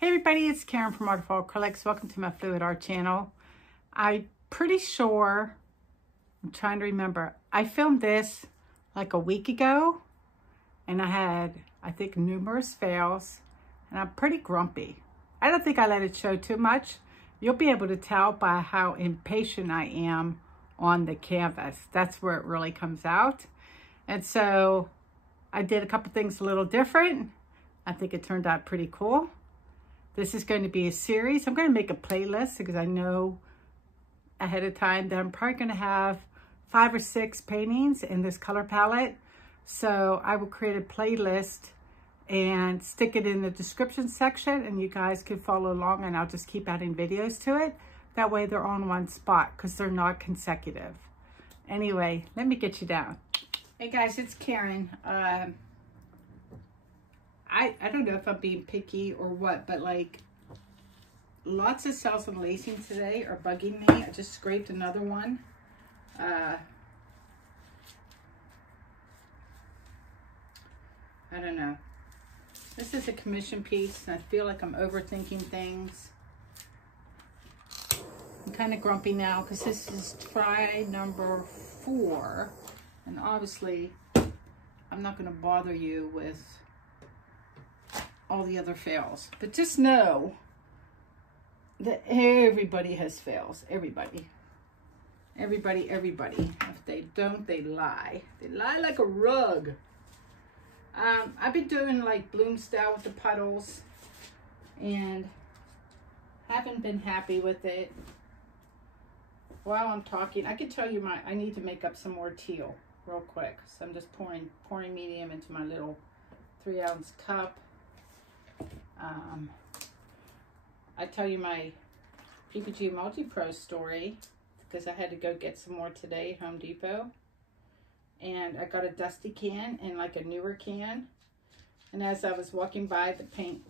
Hey everybody, it's Karen from Art for Acrylics. Welcome to my Fluid Art channel. I'm pretty sure, I'm trying to remember, I filmed this like a week ago and I had, I think, numerous fails and I'm pretty grumpy. I don't think I let it show too much. You'll be able to tell by how impatient I am on the canvas. That's where it really comes out. And so I did a couple things a little different. I think it turned out pretty cool. This is going to be a series. I'm going to make a playlist because I know ahead of time that I'm probably going to have 5 or 6 paintings in this color palette. So I will create a playlist and stick it in the description section and you guys can follow along, and I'll just keep adding videos to it. That way they're on one spot because they're not consecutive. Anyway, let me get you down. Hey guys, it's Karen. I don't know if I'm being picky or what, but like lots of cells and lacing today are bugging me. I just scraped another one. I don't know. This is a commission piece and I feel like I'm overthinking things. I'm kind of grumpy now because this is try number 4. And obviously I'm not going to bother you with all the other fails, but just know that everybody has fails. Everybody. If they don't, they lie. They lie like a rug. I've been doing like bloom style with the puddles and haven't been happy with it. While I'm talking, I can tell you I need to make up some more teal real quick. So I'm just pouring medium into my little 3-ounce cup. I tell you my PPG MultiPro story because I had to go get some more today at Home Depot. And I got a dusty can and like a newer can. And as I was walking by the paint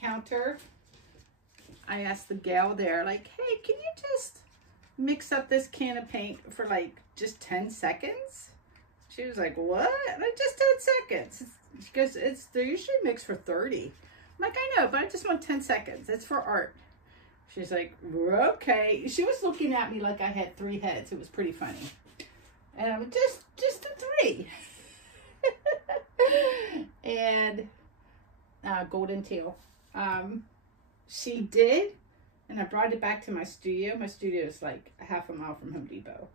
counter, I asked the gal there, like, hey, can you just mix up this can of paint for like just 10 seconds? She was like, what? Like, just 10 seconds. She goes, they're usually mixed for 30. I'm like, I know, but I just want 10 seconds. It's for art. She's like, okay. She was looking at me like I had 3 heads. It was pretty funny. And I was just a 3. And golden teal. She did, and I brought it back to my studio. My studio is like a half a mile from Home Depot.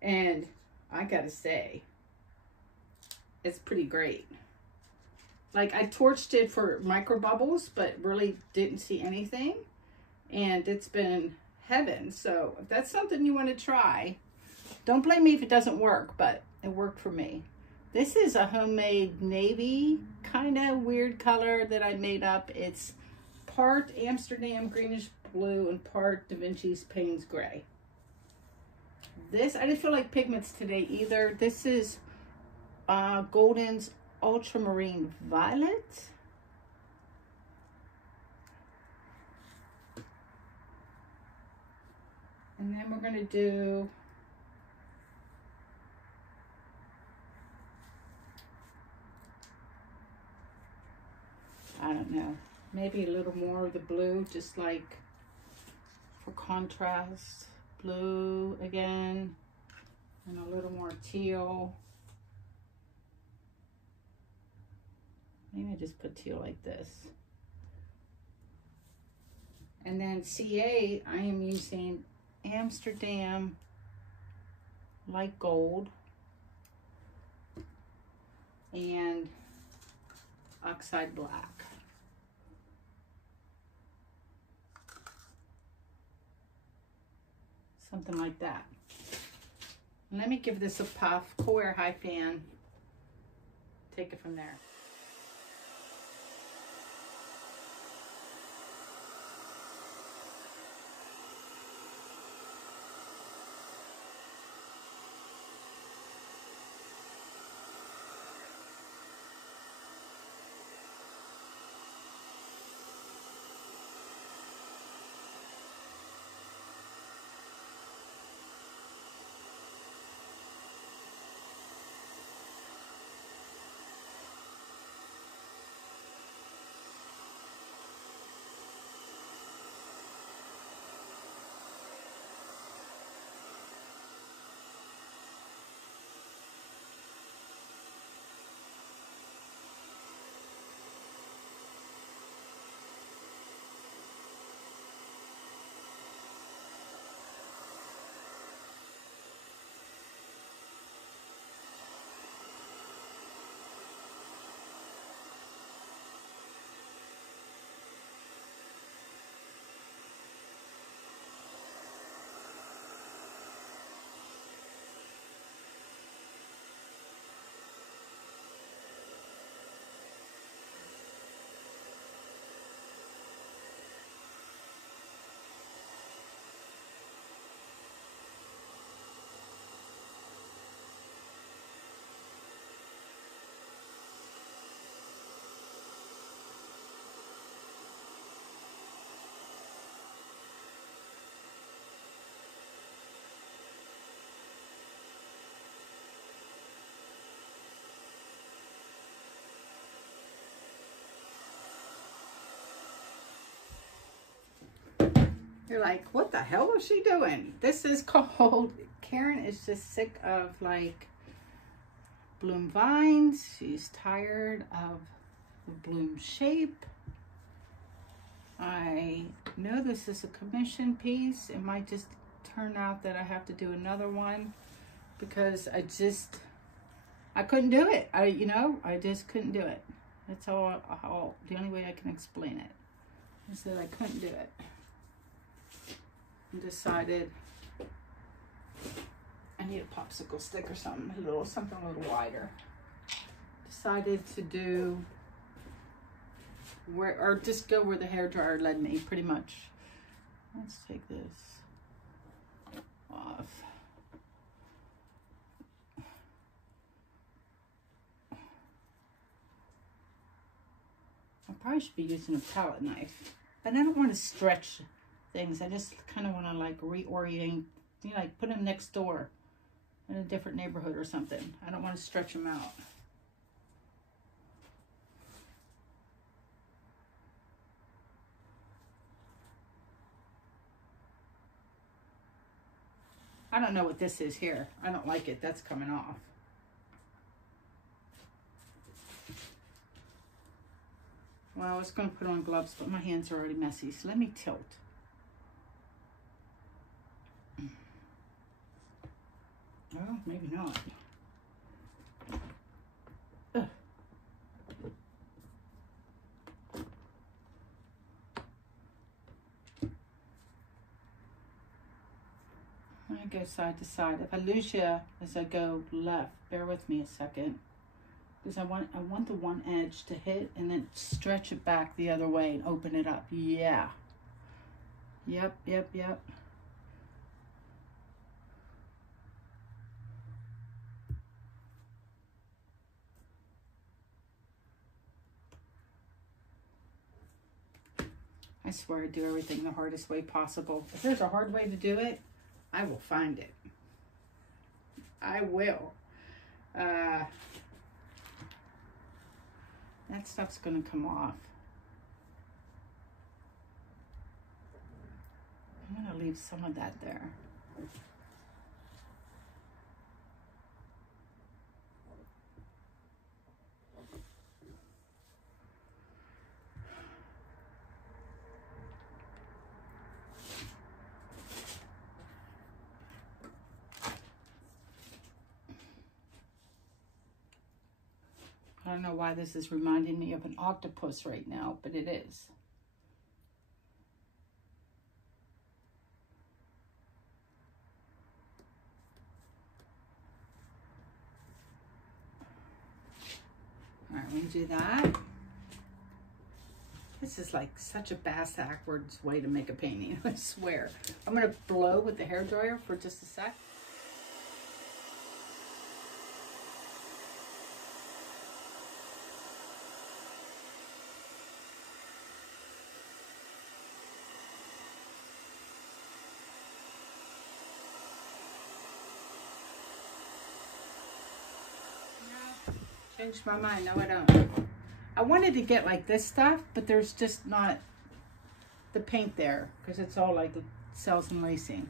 And I gotta say, it's pretty great. Like, I torched it for micro bubbles, but really didn't see anything. And it's been heaven. So if that's something you want to try, don't blame me if it doesn't work, but it worked for me. This is a homemade navy kind of weird color that I made up. It's part Amsterdam greenish blue and part Da Vinci's Payne's gray. This, I didn't feel like pigments today either. This is Golden's Ultramarine Violet. And then we're going to do I don't know, maybe a little more of the blue, just like for contrast. Blue again, and a little more teal. Maybe I just put teal like this. And then CA, I am using Amsterdam light gold and oxide black. Something like that. Let me give this a puff. Cool Air High Fan. Take it from there. You're like, what the hell was she doing? This is called, Karen is just sick of like bloom vines. She's tired of the bloom shape. I know this is a commission piece. It might just turn out that I have to do another one because I couldn't do it. I just couldn't do it. That's how the only way I can explain it is that I couldn't do it. And decided I need a popsicle stick or something a little wider. Decided to do or just go where the hairdryer led me, pretty much. Let's take this off. I probably should be using a palette knife, but I don't want to stretch things. I just kind of want to like reorient, like put them next door in a different neighborhood or something. I don't want to stretch them out. I don't know what this is here. I don't like it. That's coming off. Well, I was going to put on gloves, but my hands are already messy. So let me tilt. Well, maybe not. Ugh. I go side to side. If I lose you as I go left, bear with me a second. Because I want the one edge to hit and then stretch it back the other way and open it up. Yeah. Yep. I swear I do everything the hardest way possible. If there's a hard way to do it, I will find it. I will. That stuff's gonna come off. I'm gonna leave some of that there. I don't know why this is reminding me of an octopus right now, but it is. All right, we do that. This is like such a backwards way to make a painting, I swear. I'm gonna blow with the hairdryer for just a sec. Changed my mind. No, I don't. I wanted to get like this stuff, but there's just not the paint there because it's all like cells and lacing.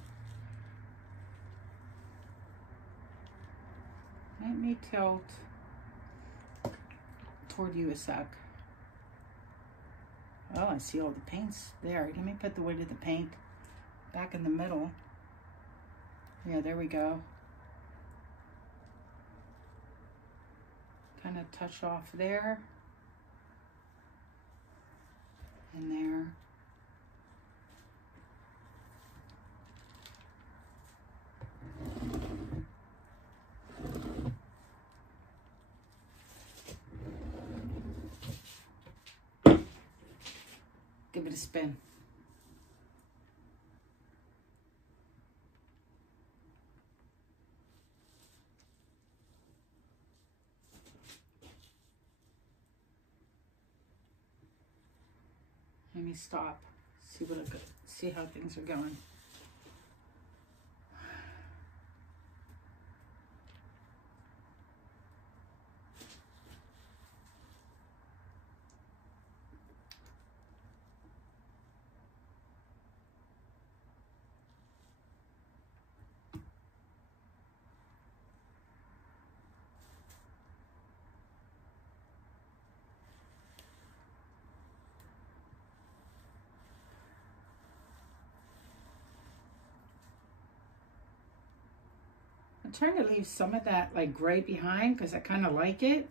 Let me tilt toward you a sec. Oh, I see all the paints there. Let me put the weight of the paint back in the middle. Yeah, there we go. Kind of touch off there and there. Give it a spin. Let me stop, see how things are going. I'm trying to leave some of that like gray behind because I kind of like it.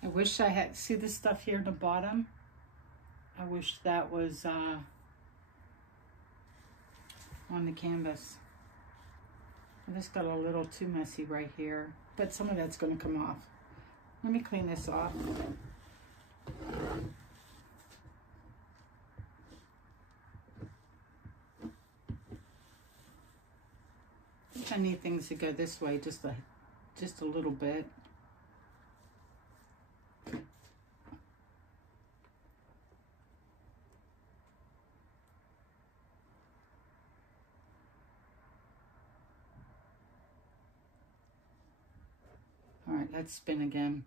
I wish I had, see this stuff here at the bottom? I wish that was on the canvas. This got a little too messy right here, but some of that's going to come off. Let me clean this off. I need things to go this way just a little bit. All right, let's spin again.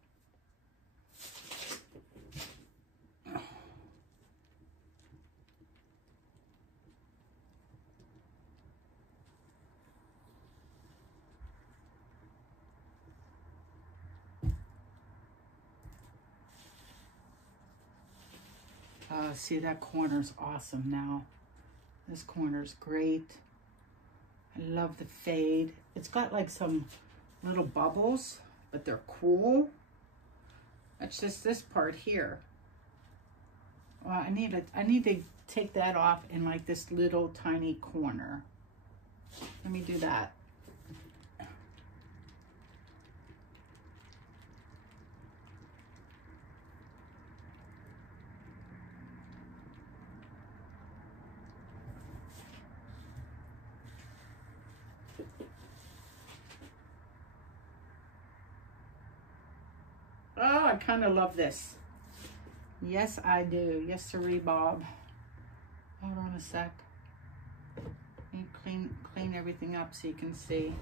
See, that corner's awesome now. This corner's great. I love the fade. It's got like some little bubbles, but they're cool. It's just this part here. Well, I need to take that off in like this little tiny corner. Let me do that. Oh, I kind of love this. Yes, I do. Yes, sirree, Bob. Hold on a sec. Let me clean everything up so you can see.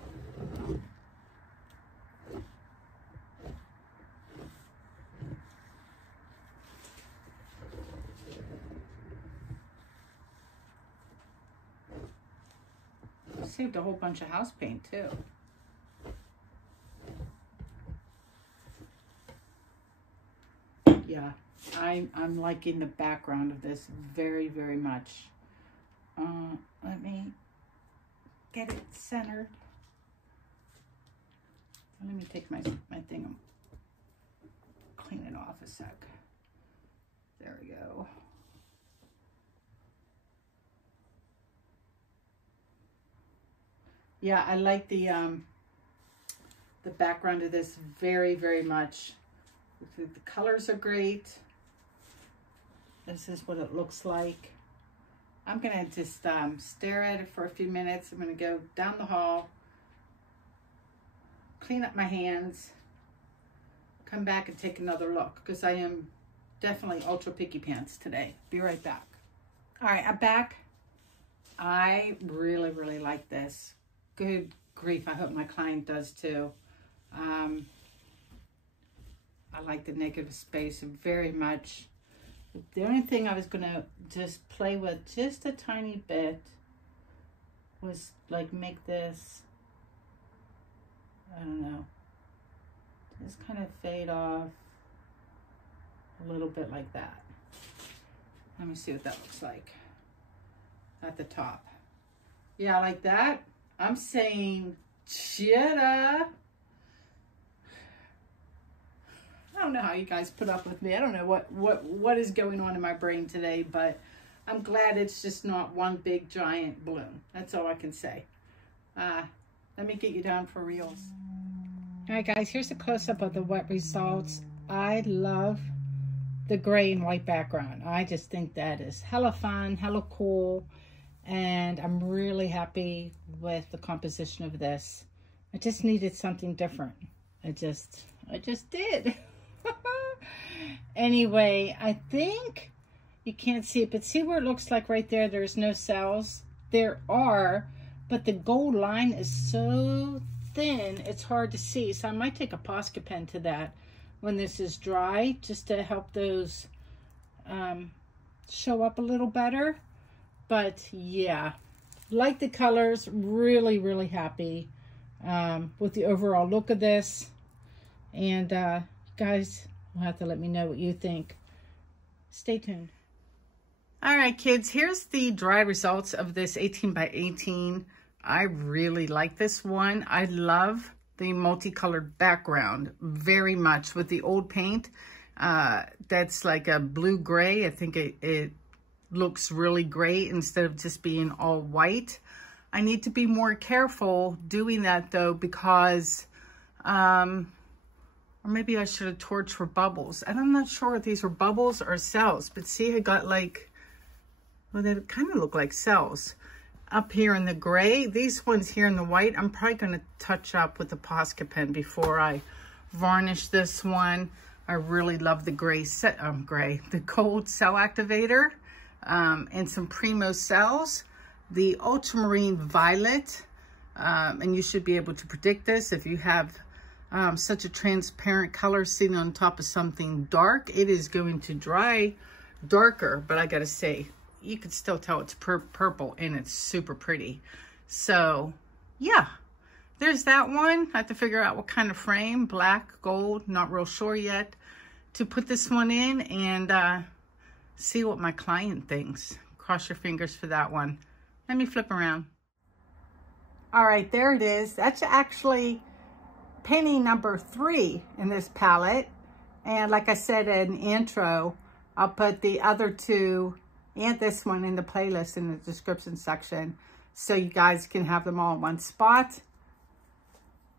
Saved a whole bunch of house paint too. Yeah, I'm liking the background of this very, very much. Let me get it centered. Let me take my thing and clean it off a sec. There we go. Yeah, I like the background of this very, very much. The colors are great. This is what it looks like. I'm gonna just stare at it for a few minutes. I'm gonna go down the hall, clean up my hands, come back and take another look because I am definitely ultra picky pants today. Be right back. All right, I'm back. I really, really like this. Good grief, I hope my client does too. I like the negative space very much. The only thing I was gonna just play with just a tiny bit was like make this, I don't know, just kind of fade off a little bit like that. Let me see what that looks like at the top. Yeah, like that. I'm saying cheddar. I don't know how you guys put up with me. I don't know what is going on in my brain today, but I'm glad it's just not one big giant balloon. That's all I can say. Let me get you down for reals. All right, guys, here's a close-up of the wet results. I love the gray and white background. I just think that is hella fun, hella cool, and I'm really happy with the composition of this. I just needed something different. I just did. Anyway, I think you can't see it, but see where it looks like right there, there's no cells? There are, but the gold line is so thin, it's hard to see. So I might take a Posca pen to that when this is dry, just to help those show up a little better. But yeah, like the colors, really, really happy with the overall look of this. And guys, you'll have to let me know what you think. Stay tuned. All right, kids, here's the dry results of this 18 by 18. I really like this one. I love the multicolored background very much with the old paint. That's like a blue-gray. I think it looks really great instead of just being all white. I need to be more careful doing that though, because, or maybe I should have torched for bubbles. And I'm not sure if these were bubbles or cells, but see, I got like, well, they kind of look like cells. Up here in the gray, these ones here in the white, I'm probably gonna touch up with the Posca pen before I varnish this one. I really love the the gold cell activator and some Primo cells. The ultramarine violet, and you should be able to predict this if you have such a transparent color sitting on top of something dark. It is going to dry darker, but I gotta say, you can still tell it's purple and it's super pretty. So yeah, there's that one. I have to figure out what kind of frame, black, gold, not real sure yet, to put this one in and see what my client thinks. Cross your fingers for that one. Let me flip around. All right, there it is. That's actually painting number 3 in this palette. And like I said in the intro, I'll put the other 2 and this one in the playlist in the description section so you guys can have them all in one spot.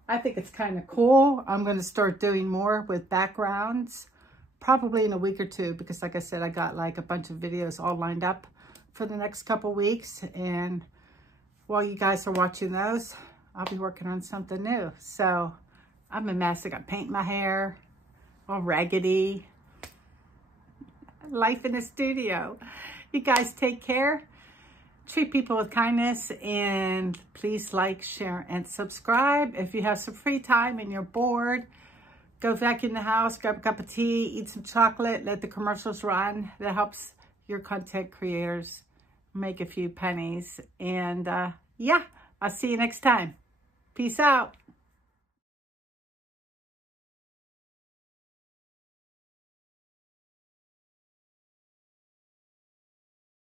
I think it's kind of cool. I'm going to start doing more with backgrounds probably in a week or 2 because like I said, I got like a bunch of videos all lined up for the next couple weeks, and while you guys are watching those, I'll be working on something new. So I'm a mess. I got paint in my hair, all raggedy. Life in the studio. You guys take care, treat people with kindness, and please like, share, and subscribe. If you have some free time and you're bored, go vacuum the house, grab a cup of tea, eat some chocolate, let the commercials run. That helps your content creators make a few pennies. And yeah, I'll see you next time. Peace out.